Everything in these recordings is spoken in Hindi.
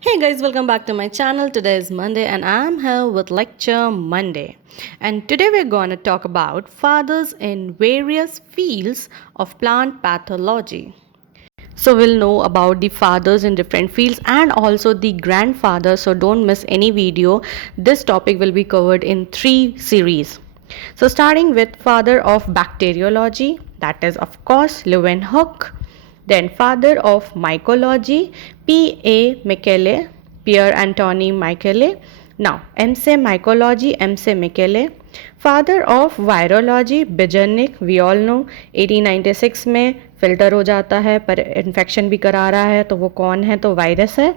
Hey guys, welcome back to my channel. Today is Monday and I'm here with Lecture Monday. And today we're going to talk about fathers in various fields of plant pathology. So we'll know about the fathers in different fields and also the grandfathers. So don't miss any video. This topic will be covered in 3 series. So starting with father of bacteriology, that is of course Leeuwenhoek. Then father of mycology, P.A. Mekele, Pierre Antoni Mekele. Now M.C. mycology, M.C. Mekele. Father of virology Beijerinck we all know 1896 में फिल्टर हो जाता है पर इन्फेक्शन भी करा रहा है, तो वो कौन है? तो वायरस है.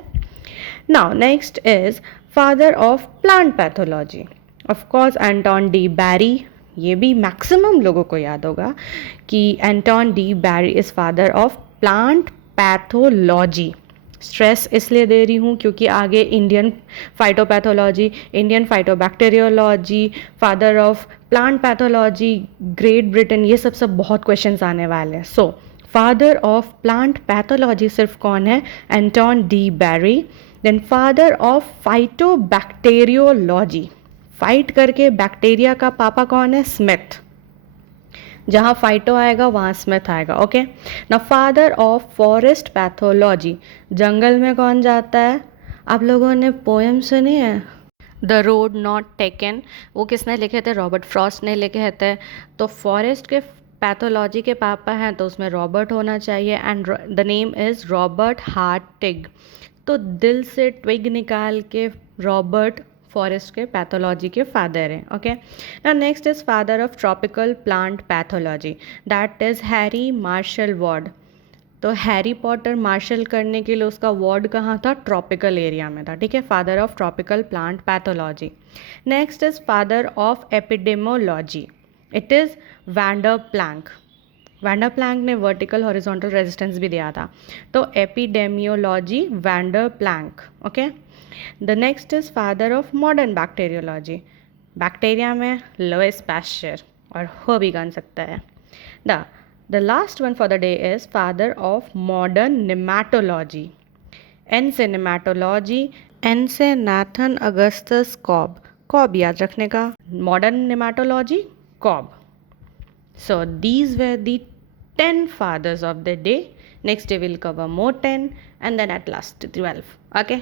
Now next is father of plant pathology, of course Anton de Bary. ये भी मैक्सिमम लोगों को याद होगा कि Anton de Bary is father of plant pathology. Stress इसलिए दे रही हूँ क्योंकि आगे Indian phytopathology, Indian phytobacteriology, father of plant pathology, Great Britain, ये सब बहुत क्वेश्चंस आने वाले हैं. So father of plant pathology सिर्फ कौन है? Anton de Bary. Then father of फाइटोबैक्टीरियोलॉजी, fight करके बैक्टीरिया का पापा कौन है? स्मिथ. जहाँ फाइटो आएगा वहाँ स्मिथ आएगा. ओके. ना फादर ऑफ फॉरेस्ट पैथोलॉजी, जंगल में कौन जाता है? आप लोगों ने पोएम सुनी है द रोड नॉट टेकन? वो किसने लिखे थे? रॉबर्ट फ्रॉस्ट ने लिखे थे. तो फॉरेस्ट के पैथोलॉजी के पापा हैं तो उसमें रॉबर्ट होना चाहिए and the name is Robert Hartig. तो दिल से ट्विग निकाल के रॉबर्ट फॉरेस्ट के पैथोलॉजी के फादर हैं. ओके. ना next is father of tropical plant pathology, that is Harry Marshall Ward. तो हैरी पॉटर मार्शल करने के लिए उसका वार्ड कहाँ था? ट्रॉपिकल एरिया में था. ठीक है. Father of tropical plant pathology. Next is father of epidemiology, it is Vander Plank. Vander Plank ने वर्टिकल हॉरिजॉन्टल रेजिस्टेंस भी दिया था. तो epidemiology Vander Plank. Okay. The next is father of modern bacteriology, bacteria में लोइस पैस्चर और हो भी गन सकता है. The last one for the day is father of modern nematology. N से निमेटोलॉजी, एन से नाथन अगस्टस कॉब. कॉब याद रखने का. Modern nematology Cobb. So these were the 10 fathers of the day. Next day we'll cover more 10 and then at last 12. Okay.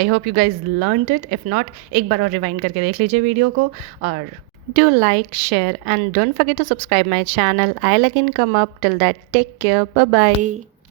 I hope you guys learned it. If not, एक बार और रिवाइंड करके देख लीजिए वीडियो को. और do like, share and don't forget to subscribe my channel. I'll again come up. Till that, take care. Bye bye.